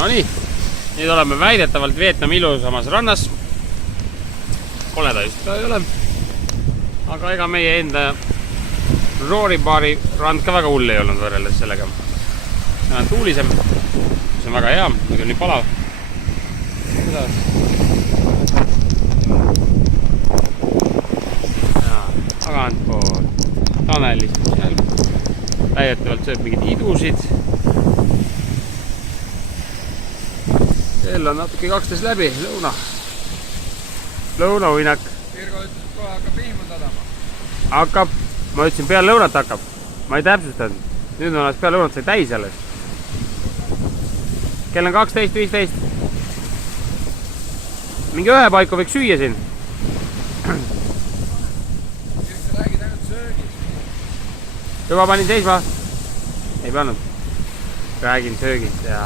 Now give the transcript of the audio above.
No nii, nüüd oleme väidetavalt Vietnami ilusamas rannas. Pole ta just ka ei ole. Aga ega meie enda Rooribaari rand ka väga hull ei olnud võrreldes sellega. See on tuulisem, see on väga hea, muidu nii palav. Tagantpool Tanel istub seal. Väidetavalt sööb mingid idusid. Kell on natuke 12 läbi, lõunauinak. Virgo ütles, et kohe hakkab vihma sadama. Hakkab, ma ütlesin peale lõunat hakkab. Ma ei täpsustanud. Nüüd on peale lõunat sai täis alles. Kell on 12:15. Mingi ühe paiku võiks süüa siin. Sa räägid ainult söögist. Juba panin seisma. Ei pannud. Räägin söögist ja